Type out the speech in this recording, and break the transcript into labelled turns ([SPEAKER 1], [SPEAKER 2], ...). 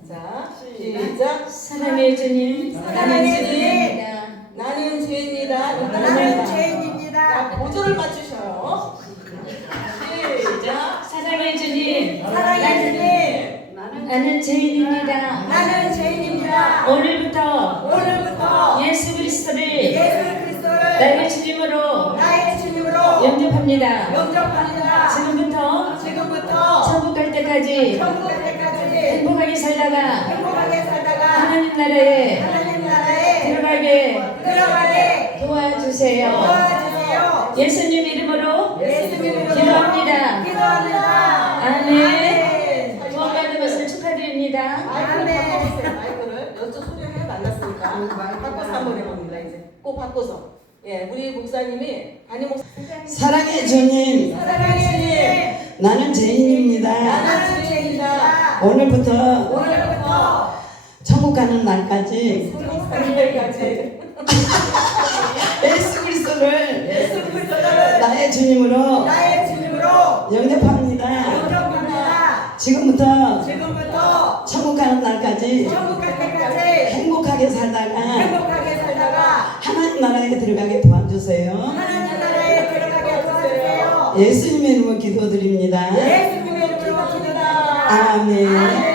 [SPEAKER 1] 자, 시작.
[SPEAKER 2] 사랑의 주님,
[SPEAKER 1] 사랑의 주님,
[SPEAKER 2] 나는
[SPEAKER 1] 죄인이다.
[SPEAKER 3] 나는 죄인입니다.
[SPEAKER 1] 자, 보조를 맞추셔요. 시작.
[SPEAKER 2] 사랑의 주님,
[SPEAKER 3] 사랑의 주님,
[SPEAKER 2] 나는 죄인입니다.
[SPEAKER 3] 나는 죄인입니다.
[SPEAKER 2] 오늘부터 예수 그리스도를
[SPEAKER 3] 예수 그리스도를
[SPEAKER 2] 나의 주님으로
[SPEAKER 3] 나의 주님으로
[SPEAKER 2] 영접합니다.
[SPEAKER 3] 영접합니다.
[SPEAKER 2] 지금부터 천국 갈 때까지
[SPEAKER 3] 천국 갈 때까지
[SPEAKER 2] 행복하게 살다가
[SPEAKER 3] 행복하게 살다가
[SPEAKER 2] 하나님 나라에
[SPEAKER 3] 하나님 나라에
[SPEAKER 2] 들어가게 도와주세요.
[SPEAKER 3] 도와주세요.
[SPEAKER 2] 예수님 이름으로
[SPEAKER 3] 예수님 이름으로
[SPEAKER 2] 기도합니다.
[SPEAKER 3] 기도합니다.
[SPEAKER 2] 아멘. 구원받은 것을 축하드립니다.
[SPEAKER 1] 마이크를 바꿔보세요. 마이크를. 여쭤 소리가 하나도 안 났으니까. 바꿔서 한번 해봅니다. 이제 꼭 바꿔서. 예, 우리 목사님이 담임 목사.
[SPEAKER 4] 사랑의 주님,
[SPEAKER 3] 사랑의 주님,
[SPEAKER 4] 나는 죄인입니다.
[SPEAKER 3] 나는 죄인입니다.
[SPEAKER 4] 오늘부터 천국 가는 날까지
[SPEAKER 1] 목사님까지.
[SPEAKER 4] 예수 그리스도를
[SPEAKER 3] 예수 그리스도를
[SPEAKER 4] 나의 주님으로
[SPEAKER 3] 나의 주님으로
[SPEAKER 4] 영접합니다.
[SPEAKER 3] 영접합니다.
[SPEAKER 4] 지금부터 천국 가는 날까지
[SPEAKER 3] 천국 갈 때까지
[SPEAKER 4] 행복하게 살다가
[SPEAKER 3] 행복하게 살다가
[SPEAKER 4] 하나님 나라에 들어가게 도와주세요.
[SPEAKER 3] 하나님 나라에 들어가게 도와주세요.
[SPEAKER 4] 예수님의 이름으로 기도드립니다.
[SPEAKER 3] 예수님의 이름으로 기도합니다.
[SPEAKER 4] 아멘.